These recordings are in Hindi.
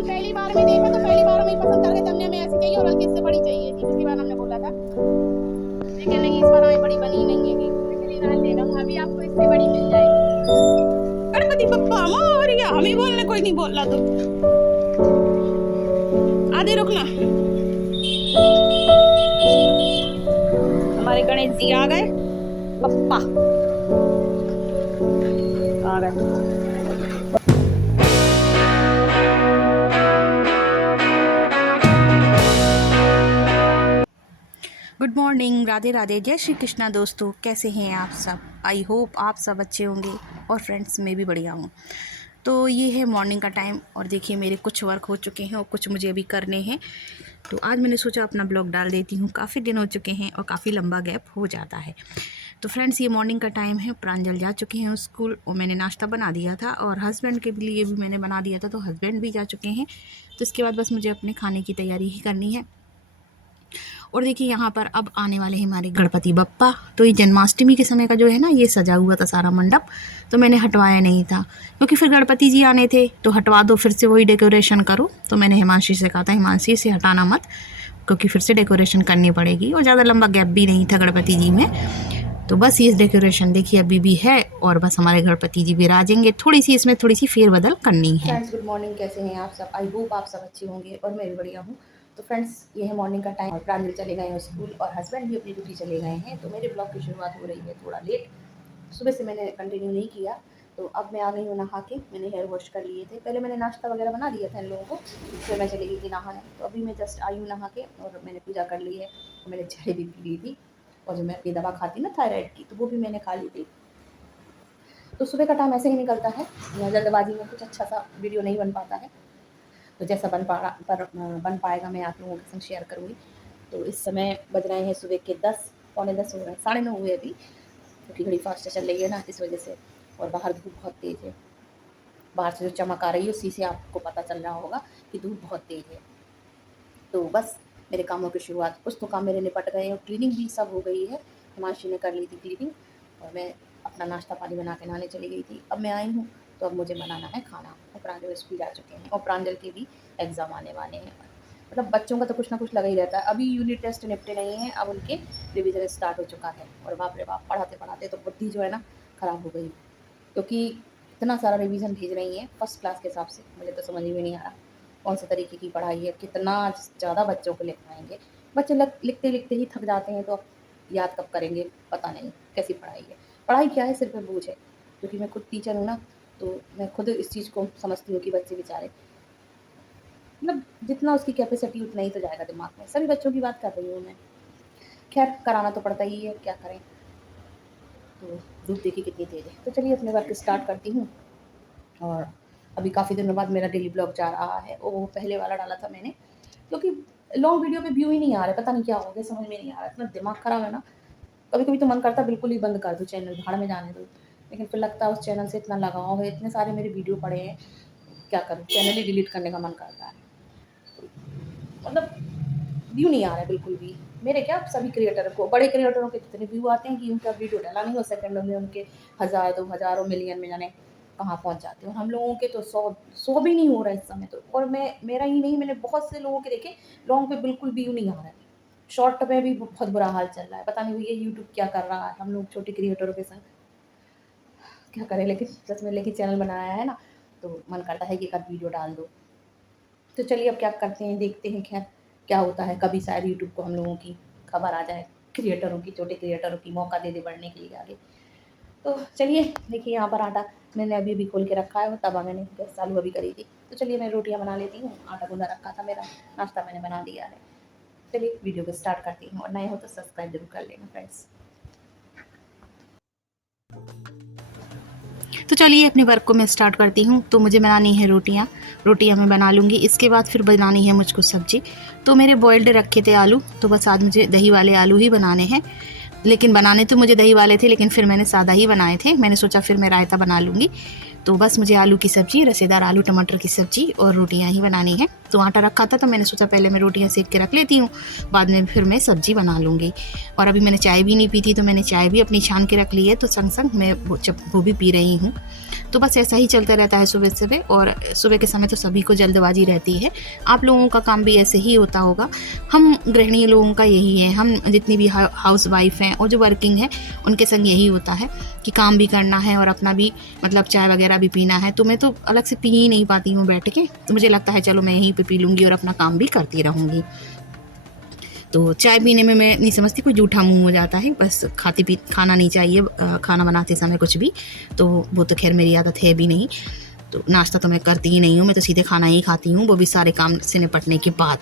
पहली बार में देखा तो पहली बार में पसंद करके तब हमें ऐसी चाहिए और हल्की इससे बड़ी चाहिए थी। पिछली बार हमने बोला था लेकिन नहीं, इस बार हमें बड़ी बनी नहीं है। पिछली बार ले लो, अभी आपको इससे बड़ी मिल जाएगी। गणपति बप्पा मोरिया, हमें बोलने कोई नहीं बोल रहा तो आधे रुकना। हमारे गणेश जी आ गए, बप्पा आ गए। गुड मॉर्निंग, राधे राधे, जय श्री कृष्णा। दोस्तों कैसे हैं आप सब? आई होप आप सब अच्छे होंगे और फ्रेंड्स मैं भी बढ़िया हूँ। तो ये है मॉर्निंग का टाइम और देखिए मेरे कुछ वर्क हो चुके हैं और कुछ मुझे अभी करने हैं। तो आज मैंने सोचा अपना ब्लॉग डाल देती हूँ। काफ़ी दिन हो चुके हैं और काफ़ी लंबा गैप हो जाता है। तो फ्रेंड्स ये मॉर्निंग का टाइम है। प्रांजल जा चुके हैं स्कूल और मैंने नाश्ता बना दिया था और हस्बैंड के लिए भी मैंने बना दिया था, तो हस्बैंड भी जा चुके हैं। तो इसके बाद बस मुझे अपने खाने की तैयारी ही करनी है। और देखिए यहाँ पर अब आने वाले हैं हमारे गणपति बप्पा। तो ये जन्माष्टमी के समय का जो है ना, ये सजा हुआ था सारा मंडप, तो मैंने हटवाया नहीं था क्योंकि फिर गणपति जी आने थे तो हटवा दो, फिर से वही डेकोरेशन करो। तो मैंने हिमांशी से कहा था, हिमांशी से हटाना मत क्योंकि फिर से डेकोरेशन करनी पड़ेगी और ज़्यादा लंबा गैप भी नहीं था गणपति जी में। तो बस ये डेकोरेशन देखिए अभी भी है और बस हमारे गणपति जी विराजेंगे। थोड़ी सी इसमें थोड़ी सी फेरबदल करनी है। फ्रेंड्स गुड मॉर्निंग, कैसे हैं आप सब? आई होप आप सब अच्छे होंगे और मैं भी बढ़िया हूँ। तो फ्रेंड्स ये है मॉर्निंग का टाइम और प्रांजल चले गए हैं स्कूल और हस्बैंड भी अपनी ड्यूटी चले गए हैं। तो मेरे ब्लॉग की शुरुआत हो रही है थोड़ा लेट। सुबह से मैंने कंटिन्यू नहीं किया। तो अब मैं आ गई हूँ नहा के। मैंने हेयर वॉश कर लिए थे, पहले मैंने नाश्ता वगैरह बना दिया था इन लोगों को, फिर मैं चली गई थी नहाने। तो अभी मैं जस्ट आई हूँ नहा के और मैंने पूजा कर ली है और मैंने चाय भी पी ली थी और जो मैं अपनी दवा खाती ना थायराइड की, तो वो भी मैंने खा ली थी। तो सुबह का टाइम ऐसे ही निकलता है, जल्दबाजी में कुछ अच्छा सा वीडियो नहीं बन पाता है। तो जैसा बन पाएगा मैं आप लोगों के संग शेयर करूँगी। तो इस समय बज रहे हैं सुबह के 10, पौने 10 हो रहे हैं, 9:30 हुए अभी क्योंकि घड़ी फास्ट चल रही है ना, इस वजह से। और बाहर धूप बहुत तेज़ है। बाहर से जो चमक आ रही है उसी से आपको पता चल रहा होगा कि धूप बहुत तेज़ है। तो बस मेरे कामों की शुरुआत, कुछ तो काम मेरे निपट गए और क्लीनिंग भी सब हो गई है। हिमांशी ने कर ली थी क्लीनिंग और मैं अपना नाश्ता पानी बना के नहाने चली गई थी। अब मैं आई हूँ तो अब मुझे बनाना है खाना। और प्रांजल स्कूल जा चुके हैं और प्रांजल के भी एग्ज़ाम आने वाले हैं। मतलब बच्चों का तो कुछ ना कुछ लगा ही रहता है। अभी यूनिट टेस्ट निपटे नहीं हैं, अब उनके रिवीजन स्टार्ट हो चुका है। और बाप रे बाप, पढ़ाते पढ़ाते तो बुद्धि जो है ना ख़राब हो गई, क्योंकि इतना सारा रिवीजन भेज रही हैं फर्स्ट क्लास के हिसाब से। मुझे तो समझ में नहीं आ रहा कौन से तरीके की पढ़ाई है, कितना ज़्यादा बच्चों को लिख पाएंगे। बच्चे लिखते लिखते ही थक जाते हैं, तो याद कब करेंगे पता नहीं। कैसी पढ़ाई है? पढ़ाई क्या है, सिर्फ बोझ है। क्योंकि मैं खुद टीचर हूँ ना, तो मैं खुद इस चीज़ को समझती हूँ कि बच्चे बेचारे, मतलब जितना उसकी कैपेसिटी उतना ही तो जाएगा दिमाग में। सभी बच्चों की बात कर रही हूँ मैं। खैर कराना तो पड़ता ही है, क्या करें। तो धूप देखिए कितनी तेज़ है। तो चलिए अपने वर्क स्टार्ट करती हूँ। और अभी काफ़ी दिनों बाद मेरा डेली ब्लॉग जा रहा है। वो पहले वाला डाला था मैंने, क्योंकि लॉन्ग वीडियो पे व्यू ही नहीं आ रहा है। पता नहीं क्या हो गया, समझ में नहीं आ रहा है। इतना दिमाग ख़राब है ना, कभी कभी तो मन करता है बिल्कुल ही बंद कर दूँ, चैनल भाड़ में जाने दूँ। लेकिन फिर लगता है उस चैनल से इतना लगाव है, इतने सारे मेरे वीडियो पड़े हैं, क्या करूँ, चैनल ही डिलीट करने का मन करता है। मतलब व्यू नहीं आ रहा है बिल्कुल भी। मेरे क्या, सभी क्रिएटर को, बड़े क्रिएटरों के कितने व्यू आते हैं कि उनका वीडियो डाला नहीं हो सेकंडों में उनके 1000 2000 और मिलियन में जाने कहाँ पहुँच जाते हैं। और हम लोगों के तो 100 भी नहीं हो रहा है इस समय तो। और मेरा ही नहीं, मैंने बहुत से लोगों के देखे लॉन्ग पे बिल्कुल व्यू नहीं आ रहा है। शॉर्ट में भी बहुत बुरा हाल चल रहा है। पता नहीं भैया यूट्यूब क्या कर रहा है हम लोग छोटे क्रिएटरों के साथ, क्या करें। लेकिन सच में लेकिन चैनल बनाया है ना, तो मन करता है कि एक आध वीडियो डाल दो। तो चलिए अब क्या करते हैं, देखते हैं खैर क्या होता है। कभी शायद यूट्यूब को हम लोगों की खबर आ जाए, क्रिएटरों की, छोटे क्रिएटरों की मौका दे दे बढ़ने के लिए आगे। तो चलिए देखिए यहाँ पर आटा मैंने अभी भी खोल के रखा है और तवा मैंने गैस चालू अभी करी थी। तो चलिए मैं रोटियाँ बना लेती हूँ। आटा गूंदा रखा था मेरा, नाश्ता मैंने बना दिया है। चलिए वीडियो को स्टार्ट करती हूँ और नए हो तो सब्सक्राइब जरूर कर लेना फ्रेंड्स। तो चलिए अपने वर्क को मैं स्टार्ट करती हूँ। तो मुझे बनानी है रोटियाँ मैं बना लूँगी। इसके बाद फिर बनानी है मुझको सब्जी। तो मेरे बॉइल्ड रखे थे आलू, तो बस आज मुझे दही वाले आलू ही बनाने हैं। लेकिन बनाने तो मुझे दही वाले थे, लेकिन फिर मैंने सादा ही बनाए थे। मैंने सोचा फिर मैं रायता बना लूँगी। तो बस मुझे आलू की सब्ज़ी, रसेदार आलू टमाटर की सब्ज़ी और रोटियां ही बनानी है। तो आटा रखा था तो मैंने सोचा पहले मैं रोटियां सेक के रख लेती हूँ, बाद में फिर मैं सब्ज़ी बना लूँगी। और अभी मैंने चाय भी नहीं पी थी, तो मैंने चाय भी अपनी छान के रख ली है, तो संग संग मैं वो भी पी रही हूँ। तो बस ऐसा ही चलता रहता है सुबह सुबह, और सुबह के समय तो सभी को जल्दबाजी रहती है। आप लोगों का काम भी ऐसे ही होता होगा। हम गृहिणी लोगों का यही है, हम जितनी भी हाउस वाइफ हैं और जो वर्किंग है उनके संग यही होता है कि काम भी करना है और अपना भी मतलब चाय वगैरह भी पीना है। तो मैं तो अलग से पी ही नहीं पाती हूँ बैठ के, तो मुझे लगता है चलो मैं यहीं पे पी लूँगी और अपना काम भी करती रहूँगी। तो चाय पीने में मैं नहीं समझती कोई जूठा मुंह हो जाता है, बस खाना नहीं चाहिए खाना बनाते समय कुछ भी। तो वो तो खैर मेरी आदत है भी नहीं। तो नाश्ता तो मैं करती ही नहीं हूँ, मैं तो सीधे खाना ही खाती हूँ, वो भी सारे काम से निपटने के बाद।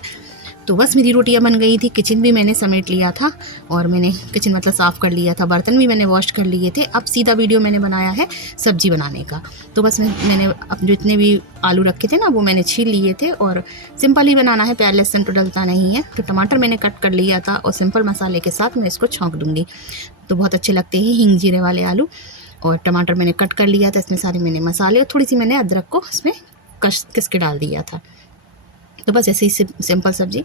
तो बस मेरी रोटियां बन गई थी, किचन भी मैंने समेट लिया था और मैंने किचन मतलब साफ़ कर लिया था, बर्तन भी मैंने वॉश कर लिए थे। अब सीधा वीडियो मैंने बनाया है सब्ज़ी बनाने का। तो बस मैंने अब जितने भी आलू रखे थे ना वो मैंने छील लिए थे, और सिंपल ही बनाना है, प्याज लहसुन तो डलता नहीं है। तो टमाटर मैंने कट कर लिया था और सिंपल मसाले के साथ मैं इसको छौंक दूँगी। तो बहुत अच्छे लगते हैं हींग जीरे वाले आलू। और टमाटर मैंने कट कर लिया था, इसमें सारे मैंने मसाले और थोड़ी सी मैंने अदरक को इसमें किस के डाल दिया था। तो बस ऐसे ही सिंपल सब्ज़ी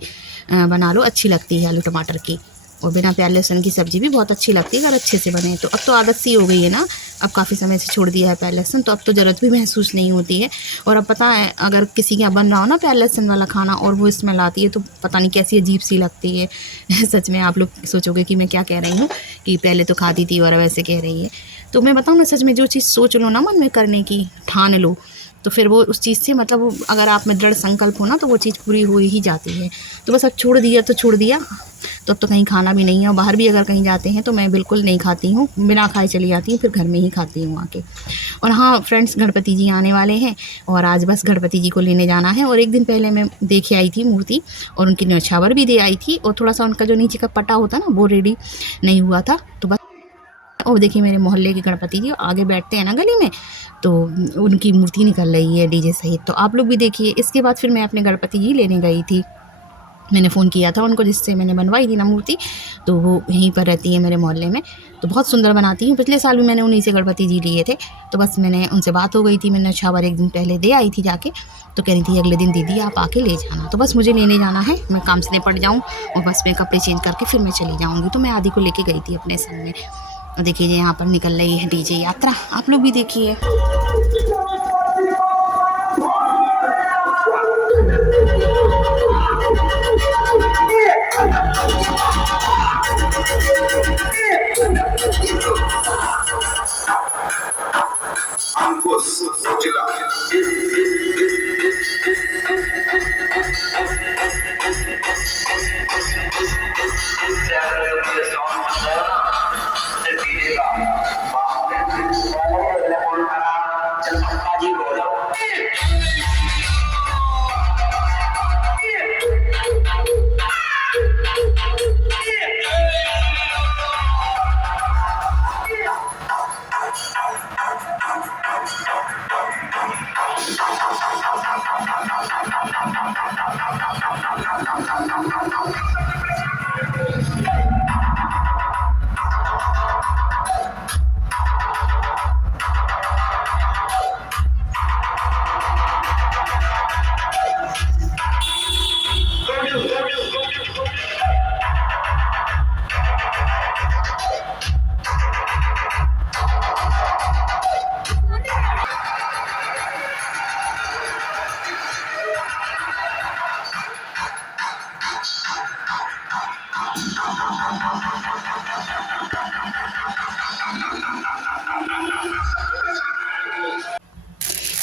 बना लो, अच्छी लगती है आलू टमाटर की। और बिना प्याज लहसुन की सब्ज़ी भी बहुत अच्छी लगती है अगर अच्छे से बने तो। अब तो आदत सी हो गई है ना, अब काफ़ी समय से छोड़ दिया है प्याज लहसुन, तो अब तो ज़रूरत भी महसूस नहीं होती है। और अब पता है अगर किसी के यहाँ बन रहा हो ना प्याज लहसुन वाला खाना और वो स्मेल आती है तो पता नहीं कैसी अजीब सी लगती है। सच में आप लोग सोचोगे कि मैं क्या कह रही हूँ, कि पहले तो खाती थी और वैसे कह रही है। तो मैं बताऊँ ना, सच में जो चीज़ सोच लो ना मन में करने की, ठान लो, तो फिर वो उस चीज़ से मतलब अगर आप में दृढ़ संकल्प हो ना तो वो चीज़ पूरी हो ही जाती है। तो बस अब छोड़ दिया तो छोड़ दिया, तो अब तो कहीं खाना भी नहीं है। और बाहर भी अगर कहीं जाते हैं तो मैं बिल्कुल नहीं खाती हूँ, बिना खाए चली जाती हूँ, फिर घर में ही खाती हूँ आके। और हाँ फ्रेंड्स, गणपति जी आने वाले हैं और आज बस गणपति जी को लेने जाना है। और एक दिन पहले मैं देखे आई थी मूर्ति और उनकी न्यौछावर भी दे आई थी, और थोड़ा सा उनका जो नीचे का पट्टा होता ना वो रेडी नहीं हुआ था। तो बस और देखिए मेरे मोहल्ले के गणपति जी आगे बैठते हैं ना गली में, तो उनकी मूर्ति निकल रही है डीजे सहित। तो आप लोग भी देखिए। इसके बाद फिर मैं अपने गणपति जी लेने गई थी। मैंने फ़ोन किया था उनको जिससे मैंने बनवाई थी ना मूर्ति, तो वो यहीं पर रहती है मेरे मोहल्ले में। तो बहुत सुंदर बनाती हूँ, पिछले साल भी मैंने उन्हीं से गणपति जी लिए थे। तो बस मैंने उनसे बात हो गई थी, मैंने न्यौछावर एक दिन पहले दे आई थी जाके। तो कह रही थी अगले दिन दीदी आप आके ले जाना। तो बस मुझे लेने जाना है, मैं काम से निपट जाऊँ और बस मैं कपड़े चेंज करके फिर मैं चली जाऊँगी। तो मैं आदि को लेके गई थी अपने संग में। और देखिए यहाँ पर निकल रही है डीजे यात्रा, आप लोग भी देखिए।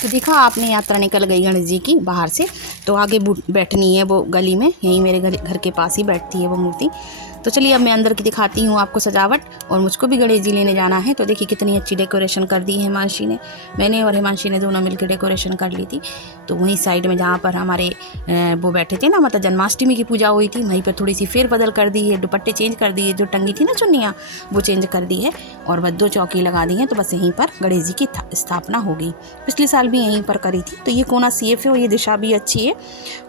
तो देखा आपने, यात्रा निकल गई गणेश जी की बाहर से। तो आगे बैठनी है वो गली में, यहीं मेरे घर के पास ही बैठती है वो मूर्ति। तो चलिए अब मैं अंदर की दिखाती हूँ आपको सजावट। और मुझको भी गणेश जी लेने जाना है। तो देखिए कितनी अच्छी डेकोरेशन कर दी है हिमांशी ने। मैंने और हिमांशी ने दोनों मिलकर डेकोरेशन कर ली थी। तो वहीं साइड में जहाँ पर हमारे वो बैठे थे ना, मतलब जन्माष्टमी की पूजा हुई थी, वहीं पर थोड़ी सी फेरबदल कर दी है, दुपट्टे चेंज कर दिए, जो टंगी थी ना चुन्नियाँ वो चेंज कर दी है, और बस 2 चौकी लगा दी हैं। तो बस यहीं पर गणेश जी की स्थापना होगी। पिछले साल भी यहीं पर करी थी। तो ये कोना सेफ है और ये दिशा भी अच्छी है,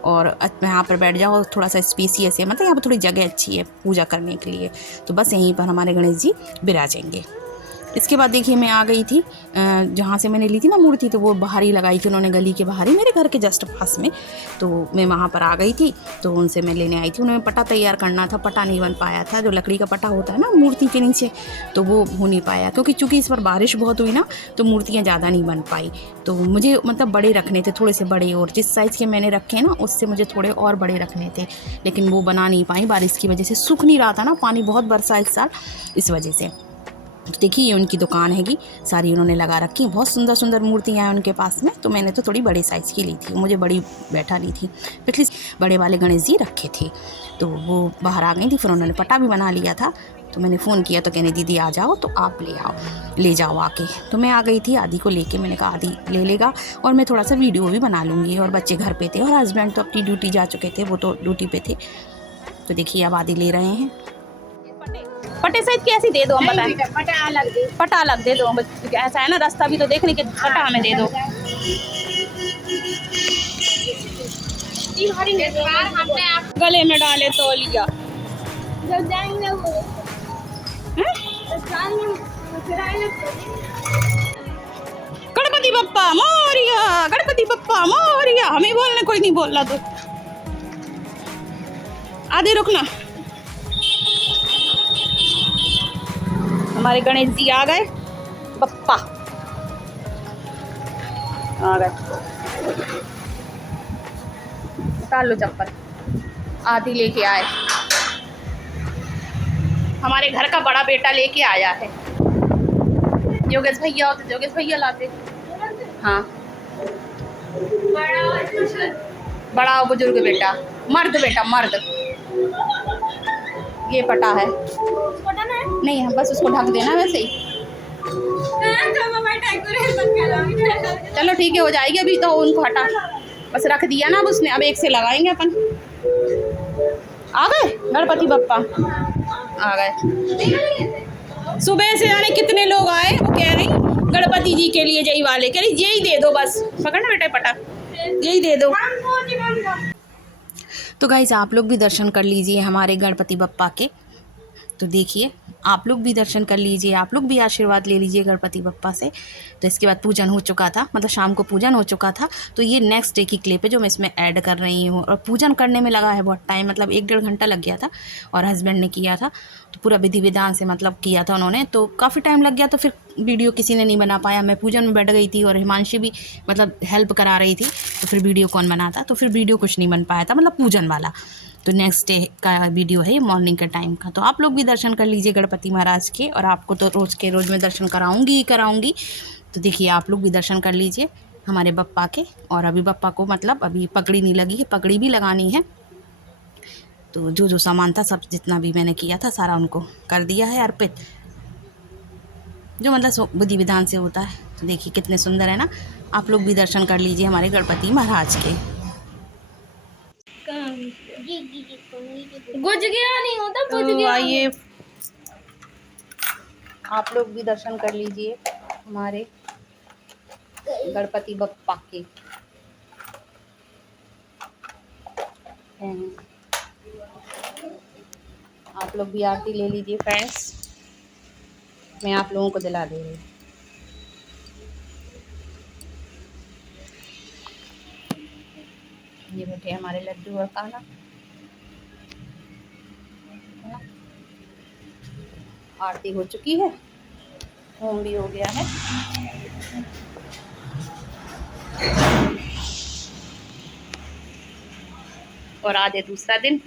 और यहाँ पर बैठ जाओ, थोड़ा सा स्पेसियस है, मतलब यहाँ पर थोड़ी जगह अच्छी है पूजा पूजा करने के लिए। तो बस यहीं पर हमारे गणेश जी विराजेंगे। इसके बाद देखिए मैं आ गई थी जहाँ से मैंने ली थी ना मूर्ति, तो वो बाहर ही लगाई थी उन्होंने, गली के बाहर ही, मेरे घर के जस्ट पास में। तो मैं वहाँ पर आ गई थी, तो उनसे मैं लेने आई थी। उन्हें पटा तैयार करना था, पटा नहीं बन पाया था, जो लकड़ी का पटा होता है ना मूर्ति के नीचे, तो वो हो नहीं पाया, क्योंकि चूँकि इस बार बारिश बहुत हुई ना, तो मूर्तियाँ ज़्यादा नहीं बन पाई। तो मुझे मतलब बड़े रखने थे, थोड़े से बड़े, और जिस साइज़ के मैंने रखे ना उससे मुझे थोड़े और बड़े रखने थे, लेकिन वो बना नहीं पाई बारिश की वजह से। सूख नहीं रहा था ना, पानी बहुत बरसा इस साल, इस वजह से। तो देखिए ये उनकी दुकान हैगी, सारी उन्होंने लगा रखी, बहुत सुंदर सुंदर मूर्तियाँ हैं उनके पास में। तो मैंने तो थोड़ी बड़े साइज़ की ली थी, मुझे बड़ी बैठा ली थी, पिछली बड़े वाले गणेश जी रखे थे। तो वो बाहर आ गई थी, फिर उन्होंने पटा भी बना लिया था। तो मैंने फ़ोन किया तो कहने दीदी आ जाओ, तो आप ले जाओ आके। तो मैं आ गई थी आदि को लेके, मैंने कहा आदि ले लेगा और मैं थोड़ा सा वीडियो भी बना लूँगी। और बच्चे घर पे थे और हस्बैंड तो अपनी ड्यूटी जा चुके थे, वो तो ड्यूटी पे थे। तो देखिए अब आदि ले रहे हैं। पटे सहित कैसी दे दो, हम बताएं। पटा अलग दे दो, ऐसा है ना, रास्ता भी तो देखने के, पटा हमें दे दो। गले में डाले तो लिया गणपति बप्पा मोरिया, गणपति बप्पा मोरिया। हमें बोलने कोई नहीं बोल रहा। तो आधे रुकना, हमारे गणेश जी आ गए, बप्पा आ गए। उतार लो चप्पल। आदि लेके आए, हमारे घर का बड़ा बेटा लेके आया है। योगेश भैया होते, योगेश भैया लाते। हाँ, बड़ा बुजुर्ग बेटा, मर्द बेटा, मर्द। ये पटा है, नहीं हम बस उसको ढक देना वैसे ही। चलो ठीक है, हो जाएगी, अभी तो उनको हटा, बस रख दिया ना अब उसने, अब एक से लगाएंगे अपन। आ गए गणपति बप्पा, आ गए। सुबह से जाने कितने लोग आए, वो कह रही गणपति जी के लिए, जय वाले कह रही यही दे दो बस, पकड़ना बेटा पटा, यही दे दो। तो गाइस आप लोग भी दर्शन कर लीजिए हमारे गणपति बप्पा के। तो देखिए आप लोग भी दर्शन कर लीजिए, आप लोग भी आशीर्वाद ले लीजिए गणपति बप्पा से। तो इसके बाद पूजन हो चुका था, मतलब शाम को पूजन हो चुका था। तो ये नेक्स्ट डे की क्लिप है जो मैं इसमें ऐड कर रही हूँ। और पूजन करने में लगा है बहुत टाइम, मतलब 1-1.5 घंटा लग गया था, और हस्बैंड ने किया था। तो पूरा विधि विधान से मतलब किया था उन्होंने, तो काफ़ी टाइम लग गया। तो फिर वीडियो किसी ने नहीं बना पाया, मैं पूजन में बैठ गई थी और हिमांशी भी मतलब हेल्प करा रही थी, तो फिर वीडियो कौन बनाता। तो फिर वीडियो कुछ नहीं बन पाया था, मतलब पूजन वाला। तो नेक्स्ट डे का वीडियो है ये, मॉर्निंग के टाइम का। तो आप लोग भी दर्शन कर लीजिए गणपति महाराज के, और आपको तो रोज़ के रोज़ मैं दर्शन कराऊंगी। तो देखिए आप लोग भी दर्शन कर लीजिए हमारे बप्पा के। और अभी बप्पा को मतलब अभी पगड़ी नहीं लगी है, पगड़ी भी लगानी है। तो जो सामान था सब, जितना भी मैंने किया था सारा उनको कर दिया है अर्पित, जो मतलब विधि विधान से होता है। तो देखिए कितने सुंदर है ना, आप लोग भी दर्शन कर लीजिए हमारे गणपति महाराज के। गुज गया नहीं होता, गुज गया। आइए आप लोग भी दर्शन कर लीजिए हमारे गणपति बप्पा के। आप लोग भी आरती ले लीजिए फ्रेंड्स, मैं आप लोगों को दिला दे रही हूँ। ये बैठे हमारे लड्डू और कान्हा, आरती हो चुकी है, होम भी हो गया है। और आज है दूसरा दिन।